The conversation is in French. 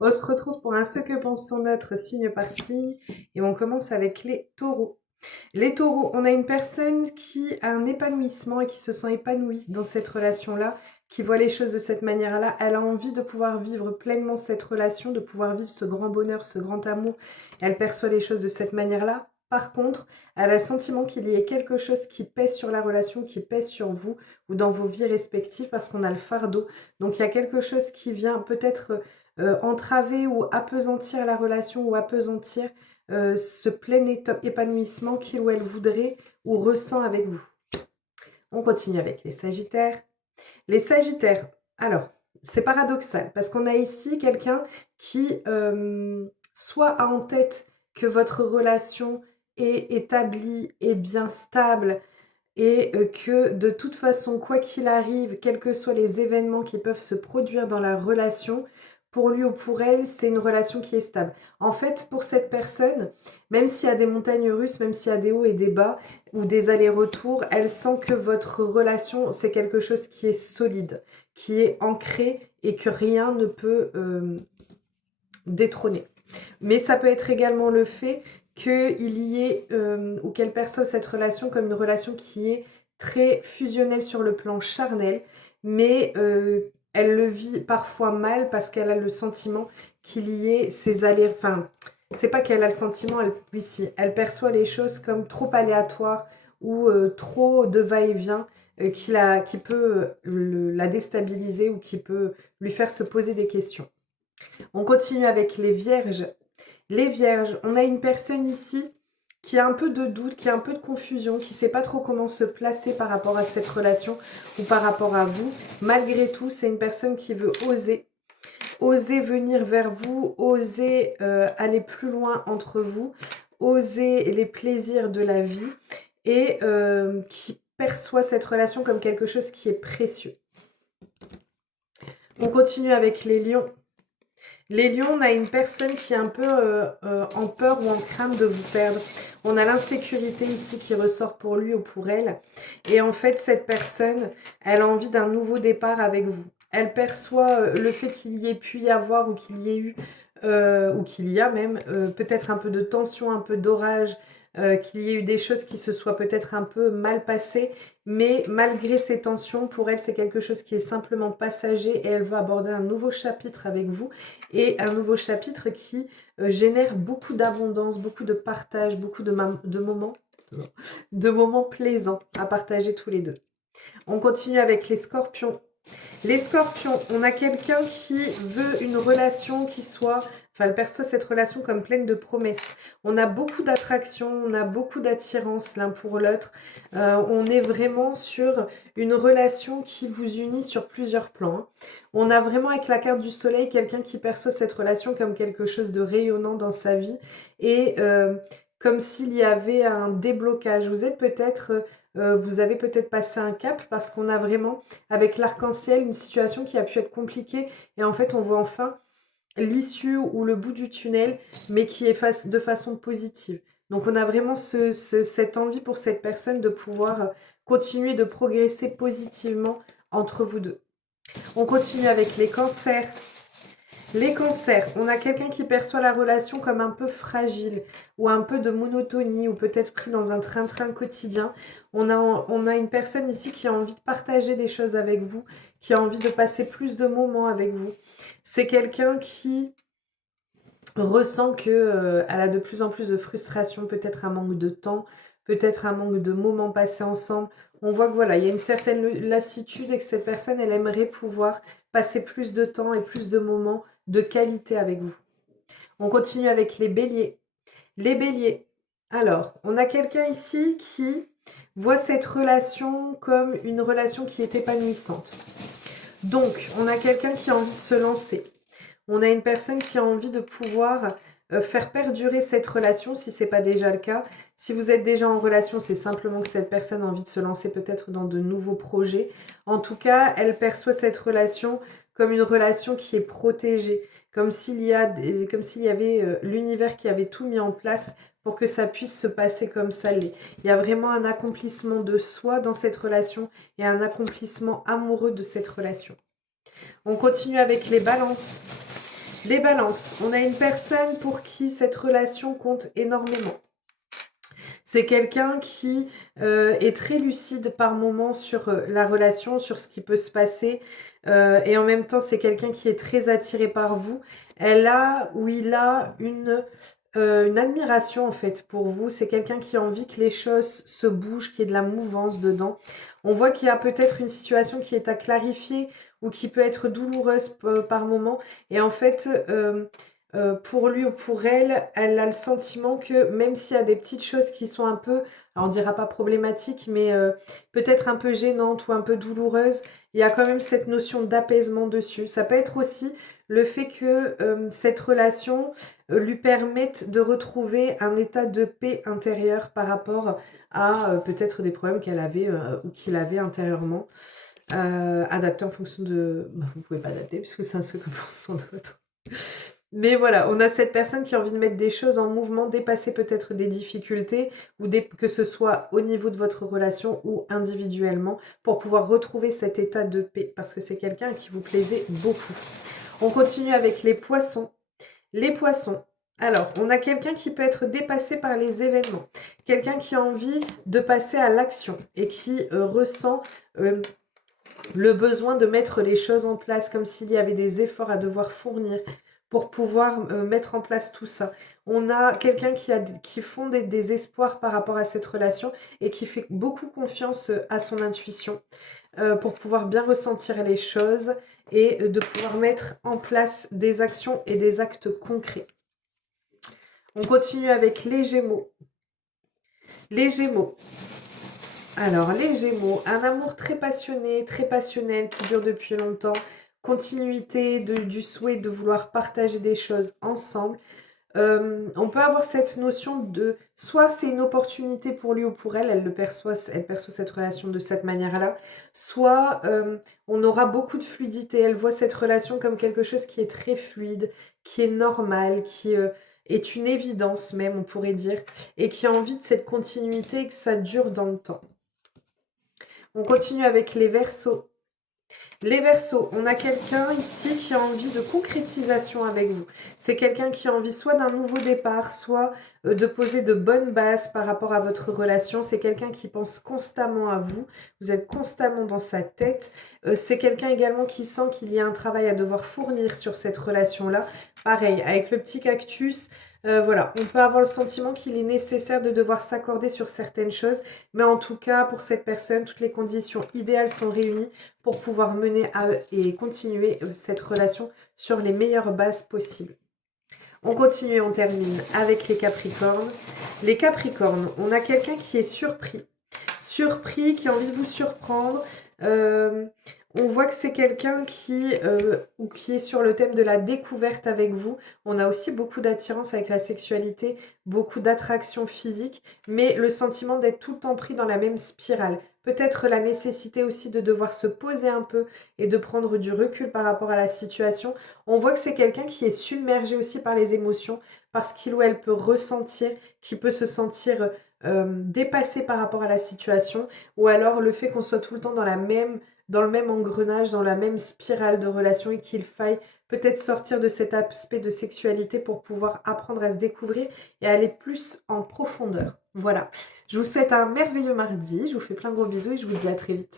On se retrouve pour un Ce que pense ton autre signe par signe et on commence avec les taureaux. Les taureaux, on a une personne qui a un épanouissement et qui se sent épanouie dans cette relation-là, qui voit les choses de cette manière-là. Elle a envie de pouvoir vivre pleinement cette relation, de pouvoir vivre ce grand bonheur, ce grand amour. Elle perçoit les choses de cette manière-là. Par contre, elle a le sentiment qu'il y ait quelque chose qui pèse sur la relation, qui pèse sur vous ou dans vos vies respectives parce qu'on a le fardeau. Donc il y a quelque chose qui vient peut-être entraver ou appesantir la relation ou appesantir ce plein épanouissement qu'il ou elle voudrait ou ressent avec vous. On continue avec les Sagittaires. Les Sagittaires, alors, c'est paradoxal parce qu'on a ici quelqu'un qui soit a en tête que votre relation est établie et bien stable et que de toute façon, quoi qu'il arrive, quels que soient les événements qui peuvent se produire dans la relation, pour lui ou pour elle, c'est une relation qui est stable. En fait, pour cette personne, même s'il y a des montagnes russes, même s'il y a des hauts et des bas, ou des allers-retours, elle sent que votre relation, c'est quelque chose qui est solide, qui est ancré et que rien ne peut détrôner. Mais ça peut être également le fait qu'il y ait, ou qu'elle perçoive cette relation comme une relation qui est très fusionnelle sur le plan charnel, mais elle le vit parfois mal parce qu'elle a le sentiment qu'il y ait ces allers... Enfin, c'est pas qu'elle a le sentiment, elle perçoit les choses comme trop aléatoires ou trop de va-et-vient qui peut la déstabiliser ou qui peut lui faire se poser des questions. On continue avec les vierges. Les vierges, on a une personne ici qui a un peu de doute, qui a un peu de confusion, qui ne sait pas trop comment se placer par rapport à cette relation ou par rapport à vous. Malgré tout, c'est une personne qui veut oser venir vers vous, oser aller plus loin entre vous, oser les plaisirs de la vie et qui perçoit cette relation comme quelque chose qui est précieux. On continue avec les lions. Les lions, on a une personne qui est un peu en peur ou en crainte de vous perdre. On a l'insécurité ici qui ressort pour lui ou pour elle. Et en fait, cette personne, elle a envie d'un nouveau départ avec vous. Elle perçoit le fait qu'il y ait pu y avoir ou qu'il y ait eu, ou qu'il y a même, peut-être un peu de tension, un peu d'orage, qu'il y ait eu des choses qui se soient peut-être un peu mal passées, mais malgré ces tensions, pour elle, c'est quelque chose qui est simplement passager et elle veut aborder un nouveau chapitre avec vous et un nouveau chapitre qui génère beaucoup d'abondance, beaucoup de partage, beaucoup de moments plaisants à partager tous les deux. On continue avec les scorpions. Les scorpions, on a quelqu'un qui veut une relation qui soit... Enfin, elle perçoit cette relation comme pleine de promesses. On a beaucoup d'attraction, on a beaucoup d'attirance l'un pour l'autre. On est vraiment sur une relation qui vous unit sur plusieurs plans. On a vraiment avec la carte du soleil quelqu'un qui perçoit cette relation comme quelque chose de rayonnant dans sa vie et comme s'il y avait un déblocage. Vous avez peut-être passé un cap parce qu'on a vraiment avec l'arc-en-ciel une situation qui a pu être compliquée et en fait on voit enfin l'issue ou le bout du tunnel mais qui est de façon positive. Donc on a vraiment cette envie pour cette personne de pouvoir continuer de progresser positivement entre vous deux. On continue avec les cancers. Les cancers, on a quelqu'un qui perçoit la relation comme un peu fragile ou un peu de monotonie ou peut-être pris dans un train-train quotidien. On a une personne ici qui a envie de partager des choses avec vous, qui a envie de passer plus de moments avec vous. C'est quelqu'un qui ressent que elle a de plus en plus de frustration, peut-être un manque de temps, peut-être un manque de moments passés ensemble. On voit que voilà, il y a une certaine lassitude et que cette personne, elle aimerait pouvoir passer plus de temps et plus de moments de qualité avec vous. On continue avec les béliers. Les béliers. Alors, on a quelqu'un ici qui voit cette relation comme une relation qui est épanouissante. Donc, on a quelqu'un qui a envie de se lancer. On a une personne qui a envie de pouvoir faire perdurer cette relation si ce n'est pas déjà le cas. Si vous êtes déjà en relation, c'est simplement que cette personne a envie de se lancer peut-être dans de nouveaux projets. En tout cas, elle perçoit cette relation comme une relation qui est protégée, comme s'il y avait l'univers qui avait tout mis en place pour que ça puisse se passer comme ça l'est. Il y a vraiment un accomplissement de soi dans cette relation et un accomplissement amoureux de cette relation. On continue avec les balances. Les balances, on a une personne pour qui cette relation compte énormément. C'est quelqu'un qui est très lucide par moment sur la relation, sur ce qui peut se passer. Et en même temps, c'est quelqu'un qui est très attiré par vous. Elle a ou il a une admiration en fait pour vous. C'est quelqu'un qui a envie que les choses se bougent, qu'il y ait de la mouvance dedans. On voit qu'il y a peut-être une situation qui est à clarifier ou qui peut être douloureuse par moment. Et en fait, pour lui ou pour elle, elle a le sentiment que même s'il y a des petites choses qui sont un peu, alors on dira pas problématiques, mais peut-être un peu gênantes ou un peu douloureuses, il y a quand même cette notion d'apaisement dessus. Ça peut être aussi le fait que cette relation lui permette de retrouver un état de paix intérieure par rapport à peut-être des problèmes qu'elle avait ou qu'il avait intérieurement. Adapté en fonction de... Bah, vous pouvez pas adapter puisque c'est un second pour son autre. Mais voilà, on a cette personne qui a envie de mettre des choses en mouvement, dépasser peut-être des difficultés, ou que ce soit au niveau de votre relation ou individuellement, pour pouvoir retrouver cet état de paix, parce que c'est quelqu'un qui vous plaisait beaucoup. On continue avec les poissons. Les poissons. Alors, on a quelqu'un qui peut être dépassé par les événements, quelqu'un qui a envie de passer à l'action et qui ressent le besoin de mettre les choses en place, comme s'il y avait des efforts à devoir fournir pour pouvoir mettre en place tout ça. On a quelqu'un qui fonde des espoirs par rapport à cette relation et qui fait beaucoup confiance à son intuition pour pouvoir bien ressentir les choses et de pouvoir mettre en place des actions et des actes concrets. On continue avec les Gémeaux. Les Gémeaux. Alors, les Gémeaux, un amour très passionné, très passionnel, qui dure depuis longtemps, continuité du souhait de vouloir partager des choses ensemble. On peut avoir cette notion de, soit c'est une opportunité pour lui ou pour elle, elle perçoit cette relation de cette manière-là, soit on aura beaucoup de fluidité, elle voit cette relation comme quelque chose qui est très fluide, qui est normal, qui est une évidence même, on pourrait dire, et qui a envie de cette continuité et que ça dure dans le temps. On continue avec les Verseaux. Les Verseaux, on a quelqu'un ici qui a envie de concrétisation avec vous. C'est quelqu'un qui a envie soit d'un nouveau départ, soit de poser de bonnes bases par rapport à votre relation. C'est quelqu'un qui pense constamment à vous. Vous êtes constamment dans sa tête. C'est quelqu'un également qui sent qu'il y a un travail à devoir fournir sur cette relation-là. Pareil, avec le petit cactus... voilà, on peut avoir le sentiment qu'il est nécessaire de devoir s'accorder sur certaines choses, mais en tout cas, pour cette personne, toutes les conditions idéales sont réunies pour pouvoir mener et continuer cette relation sur les meilleures bases possibles. On continue, on termine avec les Capricornes. Les Capricornes, on a quelqu'un qui est surpris, qui a envie de vous surprendre. On voit que c'est quelqu'un qui est sur le thème de la découverte avec vous. On a aussi beaucoup d'attirance avec la sexualité, beaucoup d'attraction physique, mais le sentiment d'être tout le temps pris dans la même spirale. Peut-être la nécessité aussi de devoir se poser un peu et de prendre du recul par rapport à la situation. On voit que c'est quelqu'un qui est submergé aussi par les émotions, parce qu'il ou elle peut ressentir, qui peut se sentir dépassé par rapport à la situation, ou alors le fait qu'on soit tout le temps dans le même engrenage, dans la même spirale de relation et qu'il faille peut-être sortir de cet aspect de sexualité pour pouvoir apprendre à se découvrir et aller plus en profondeur. Voilà, je vous souhaite un merveilleux mardi, je vous fais plein de gros bisous et je vous dis à très vite.